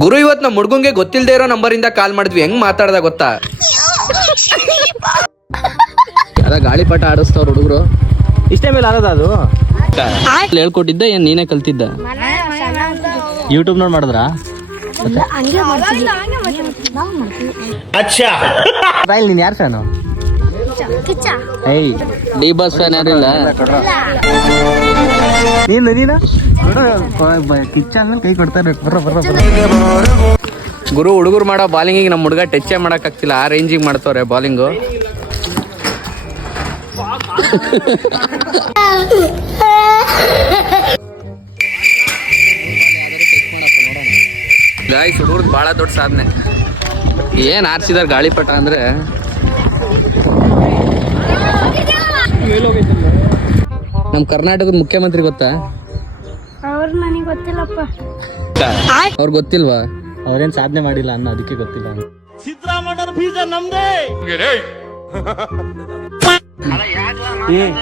ಗುರು ಇವತ್ ನಮ್ಮ ಹುಡ್ಗಂಗೆ ಗೊತ್ತಿಲ್ದೇ ಇರೋ ನಂಬರಿಂದ ಕಾಲ್ ಮಾಡಿದ್ವಿ. ಹೆಂಗ್ ಮಾತಾಡ್ದ ಗೊತ್ತಾ? ಅದ ಗಾಳಿಪಟ ಆಡಿಸ್ತವ್ರ ಹುಡುಗರು. ಇಷ್ಟೇ ಮೇಲೆ ಆಗದ ಅದು? ಹೇಳ್ಕೊಟ್ಟಿದ್ದ ಏನ್ ನೀನೇ ಕಲ್ತಿದ್ದ? ಯೂಟ್ಯೂಬ್ ನೋಡಿ ಮಾಡಿದ್ರಾ? ನೀನ್ ಯಾರು ಫ್ಯಾನು? ಏಯ್ ಡಿ ಬಾಸ್ ಫ್ಯಾನ್ ಯಾರಿಲ್ಲ ನೀನ್ ನೀನ? ಕಿಚ್ಚ ಅಂದ್ಮೇಲೆ ಕೈ ಕೊಡ್ತಾರೆ ಬರ್ರ ಬರ್ರ ಗುರು ಹುಡುಗರು ಮಾಡೋ ಬಾಲಿಂಗಿಗೆ ನಮ್ಮ ಹುಡುಗ ಟಚ್ ಮಾಡಕ್ ಆಗ್ತಿಲ್ಲ. ಆ ರೇಂಜಿಗೆ ಮಾಡ್ತವ್ರೆ ಬಾಲಿಂಗು ಗಾಯ್ಸ್ ಹುಡುಗರ್ದು ಭಾಳ ದೊಡ್ಡ ಸಾಧನೆ. ಏನ್ ಆರ್ಸಿದಾರ ಗಾಳಿಪಟ ಅಂದ್ರೆ? ನಮ್ ಕರ್ನಾಟಕದ ಮುಖ್ಯಮಂತ್ರಿ ಗೊತ್ತಾ? ಅವ್ರು ನನಗೆ ಗೊತ್ತಿಲ್ಲಪ್ಪ. ಅವ್ರ ಗೊತ್ತಿಲ್ವಾ? ಅವ್ರೇನ್ ಸಾಧನೆ ಮಾಡಿಲ್ಲ ಅನ್ನ ಅದಕ್ಕೆ ಗೊತ್ತಿಲ್ಲ. ಈ-